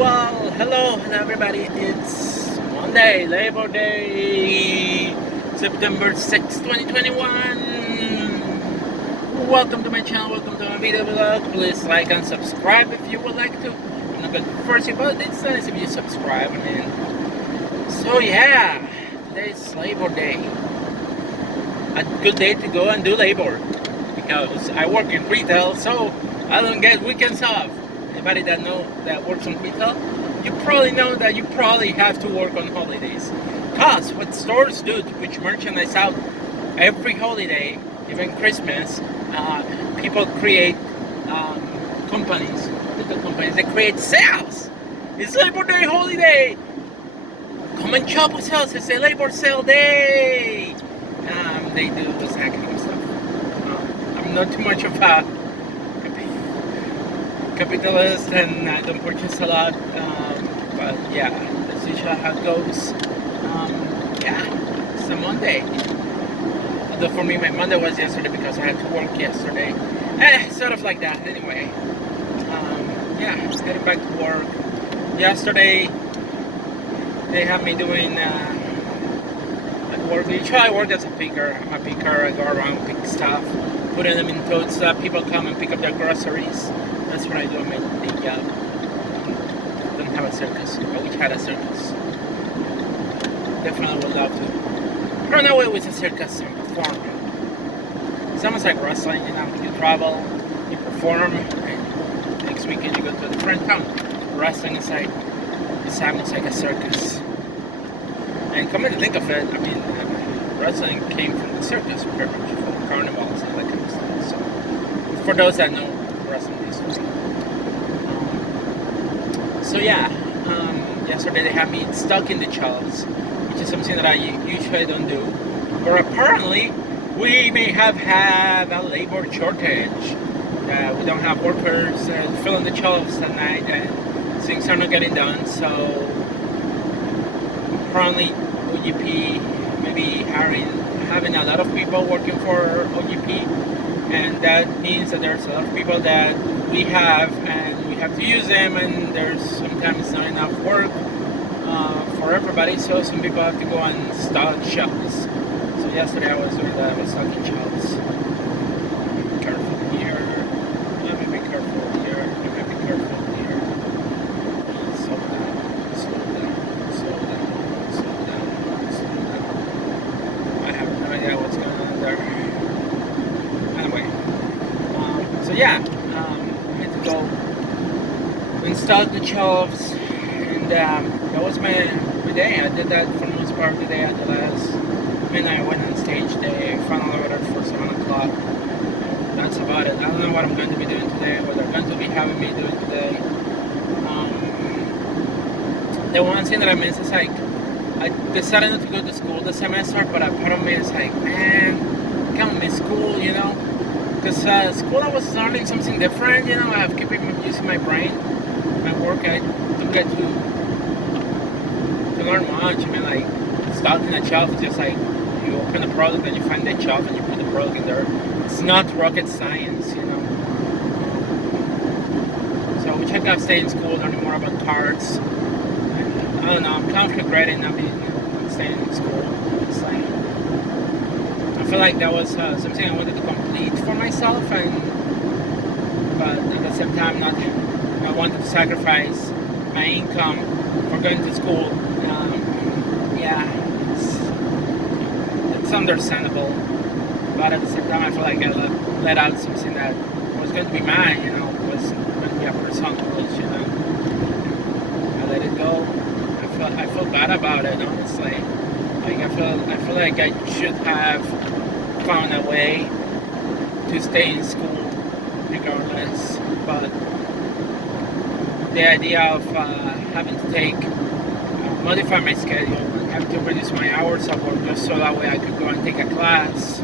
Well, hello everybody. It's Monday, Labor Day, September 6th, 2021. Welcome to my channel, welcome to my video vlog. Please like and subscribe if you would like to. I'm not going to force you, but it's nice if you subscribe. So yeah, today's Labor Day. A good day to go and do labor because I work in retail, so I don't get weekends off. Anybody that works in retail, you probably know that you probably have to work on holidays. Cause what stores do to push merchandise out every holiday, even Christmas, people create companies, little companies. They create sales. It's Labor Day holiday. Come and shop with us. It's a Labor Sale Day. They do this hacking stuff. I'm not too much of a capitalist and I don't purchase a lot, but yeah, that's usually how it goes. Yeah, it's a Monday. Although for me, my Monday was yesterday because I had to work yesterday. Sort of like that. Anyway, yeah, heading back to work. Yesterday, they had me doing work. Usually I work as a picker. I'm a picker. I go around, pick stuff, putting them in totes so that people come and pick up their groceries. That's what I do on my day job. I don't have a circus. I wish I had a circus. Definitely would love to run away with a circus and perform. It's almost like wrestling, you know. You travel, you perform, and next weekend you go to a different town. Wrestling is almost like a circus. And coming to think of it, I mean, wrestling came from the circus, pretty much, from carnivals and that kind of stuff. So, for those that know wrestling history. So yeah, yesterday they had me stuck in the shelves, which is something that I usually don't do. But apparently, we may have a labor shortage. We don't have workers filling the shelves at night, and things are not getting done. So apparently OGP maybe having a lot of people working for OGP, and that means that there's a lot of people that we have and we have to use them, and there's sometimes not enough work for everybody, so some people have to go and stock shelves. So yesterday I was doing that. I was stocking shelves. Be careful here. Let me be careful here. Let me be careful here. Slow down, slow down, slow down, slow down, slow down. I have no idea what's going on there. Anyway, so yeah, I had to go install the shelves, and that was my day. I did that for the most part of the day. At the last minute, I went on stage. They finally ordered for 7 o'clock. That's about it. I don't know what I'm going to be doing today, what they're going to be having me doing today. The one thing that I miss is like, I decided not to go to school this semester, but a part of me is like, man, I kind of miss school, you know? Because school, I was learning something different, you know? I have kept using my brain, my work. I don't get to learn much. I mean, like, stocking a shelf is just like, you open the product and you find that shelf and you put the product in there. It's not rocket science, you know? So we check out staying in school, learning more about parts. I don't know, I'm kind of regretting not staying in school. It's like, I feel like that was something I wanted to complete for myself, but at the same time, I wanted to sacrifice my income for going to school. Yeah, it's understandable, but at the same time, I feel like I let out something that was going to be mine, you know, was going to be a personal knowledge, you know. I let it go. I feel bad about it, honestly. Like I feel like I should have found a way to stay in school regardless. But the idea of having to modify my schedule and have to reduce my hours of work just so that way I could go and take a class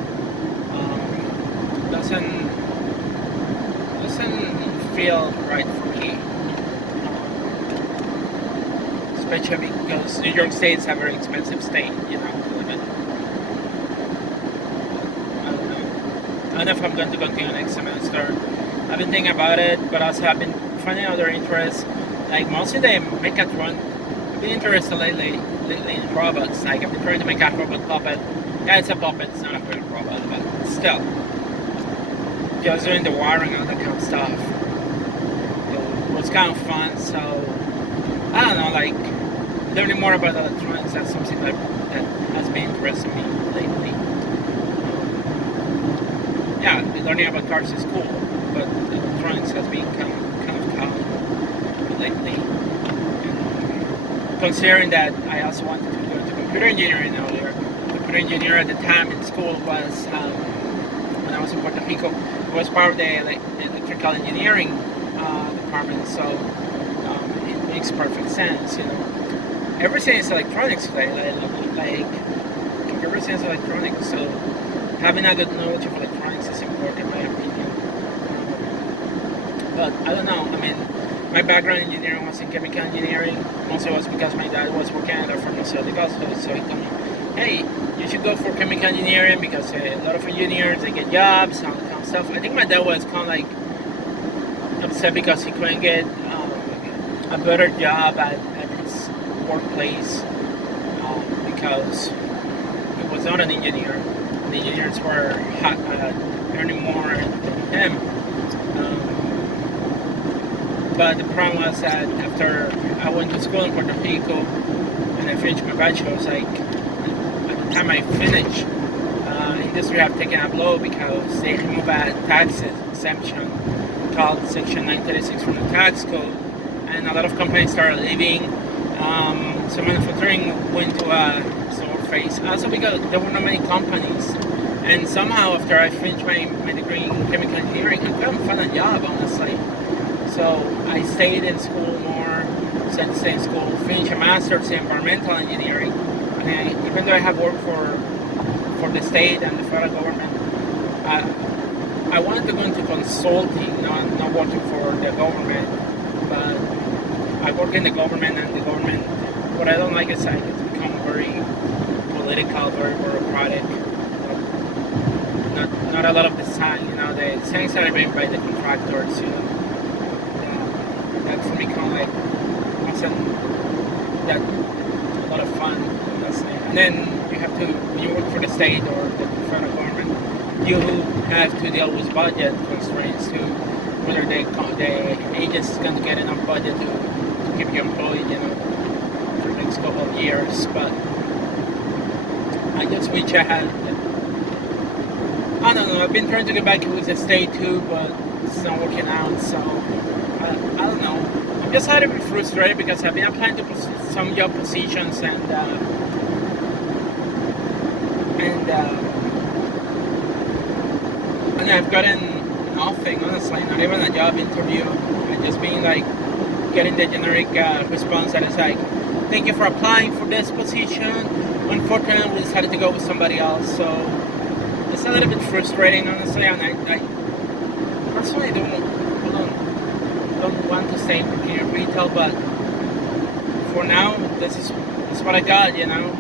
doesn't feel right for me. Especially because New York State is a very expensive state, you know, to live in. I don't know. I don't know if I'm going to continue next semester. I've been thinking about it, but also I've been finding other interests. like mostly the Mechatron. I've been interested lately in robots. Like I've been trying to make a robot puppet. Yeah, it's a puppet. It's not a real robot, but still, just doing the wiring and all that kind of stuff. It was kind of fun. So I don't know, like learning more about electronics. That's something that has been interesting me lately. Yeah, learning about cars is cool, but electronics has been kind of calm lately. And considering that I also wanted to go into computer engineering earlier. Computer engineer at the time in school was when I was in Puerto Rico. It was part of the electrical engineering department, so it makes perfect sense, you know. Everything is electronics, like everything is electronics. So having a good knowledge of electronics is important, in my opinion. But I don't know. I mean, my background in engineering was in chemical engineering. Mostly was because my dad was working at a pharmaceutical, so he told me, "Hey, you should go for chemical engineering because a lot of engineers they get jobs and all that kind of stuff." I think my dad was kind of like upset because he couldn't get a better job at his workplace because he was not an engineer. The engineers were earning more than him. But the problem was that after I went to school in Puerto Rico and I finished my bachelor's, like at the time I finished, industry have taken a blow because they removed a tax exemption called Section 936 from the tax code, and a lot of companies started leaving. So manufacturing went to a slower phase. Also because there were not many companies, and somehow after I finished my degree in chemical engineering, I couldn't find a job, honestly. So I stayed in school more, decided to stay in school, finish a master's in environmental engineering. And even though I have worked for the state and the federal government, I wanted to go into consulting, not working for the government. But I work in the government, and the government, what I don't like is like it's become very political, very bureaucratic. Not a lot of design, you know, the designs are made by the contractors, you know. That for me kind of like wasn't that a lot of fun, honestly. And then you have to, when you work for the state or the federal government, you have to deal with budget constraints to whether the agency is going to get enough budget to keep you employed, you know, for the next couple of years. But I just wish I had. I don't know. I've been trying to get back with the state too, but it's not working out. So I don't know. I'm just a little bit frustrated because I've been applying to some job positions and I've gotten nothing, honestly, not even a job interview. I've just been like getting the generic response that is like, "Thank you for applying for this position. Unfortunately, we decided to go with somebody else." So it's a little bit frustrating, honestly, and I personally don't want to stay in retail, but for now, this is what I got, you know.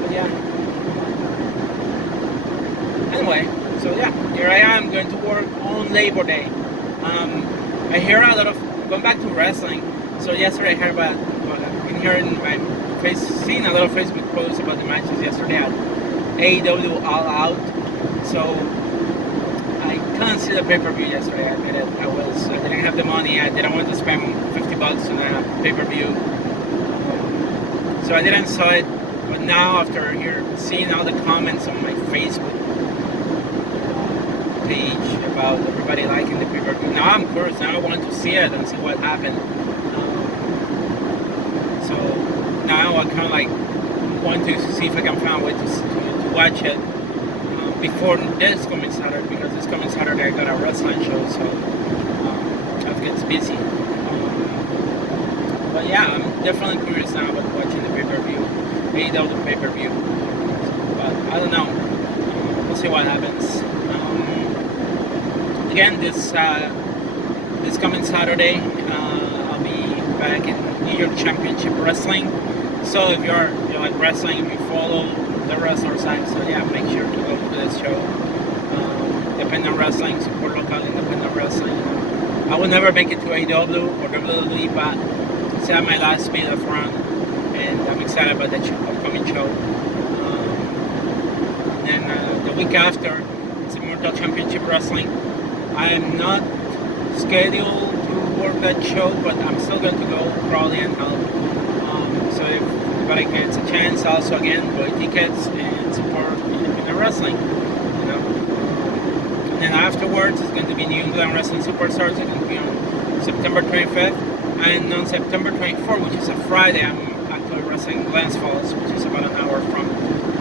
But yeah. Anyway, so yeah, here I am going to work on Labor Day. I hear a lot of going back to wrestling. So yesterday I heard about I've been hearing seeing a lot of Facebook posts about the matches yesterday at AEW All Out. So I couldn't see the pay-per-view yesterday. I admit it. I didn't have the money. I didn't want to spend $50 on a pay-per-view. So I didn't saw it. But now after seeing all the comments on my Facebook page about everybody liking the pay-per-view, now I'm curious. Now I want to see it and see what happened. So now I kind of like want to see if I can find a way to watch it before this coming Saturday, because this coming Saturday I got a wrestling show, so I've gets busy. But yeah, I'm definitely curious now about watching the pay-per-view, AEW pay-per-view. But I don't know. We'll see what happens. Again, this coming Saturday, I'll be back in New York Championship Wrestling. So if you like wrestling, if you follow the wrestler side, so yeah, make sure to go to this show. Independent wrestling, support local independent wrestling. I will never make it to AEW or WWE, but it's at my last bit of run, and I'm excited about that upcoming show. Then the week after, it's Immortal Championship Wrestling. I am not scheduled to work that show, but I'm still going to go probably and help. So if anybody gets a chance, also again, buy tickets and support independent wrestling. You know. And then afterwards, it's going to be New England Wrestling Superstars. It's going to be on September 25th, and on September 24th, which is a Friday, I'm actually wrestling Glens Falls, which is about an hour from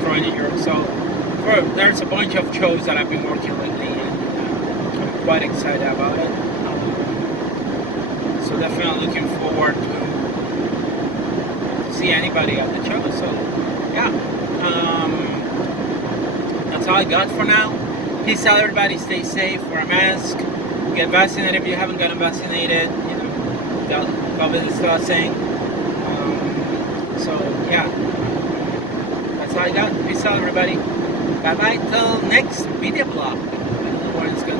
Troy, New York. So there's a bunch of shows that I've been working lately, and I'm quite excited about it. So definitely looking forward to see anybody at the show. So yeah, that's all I got for now. Peace out, everybody. Stay safe. Wear a mask. Get vaccinated if you haven't gotten vaccinated. You know, COVID is still a thing. So yeah, that's all I got. Peace out, everybody. Bye bye till next video blog. I don't know where it's going.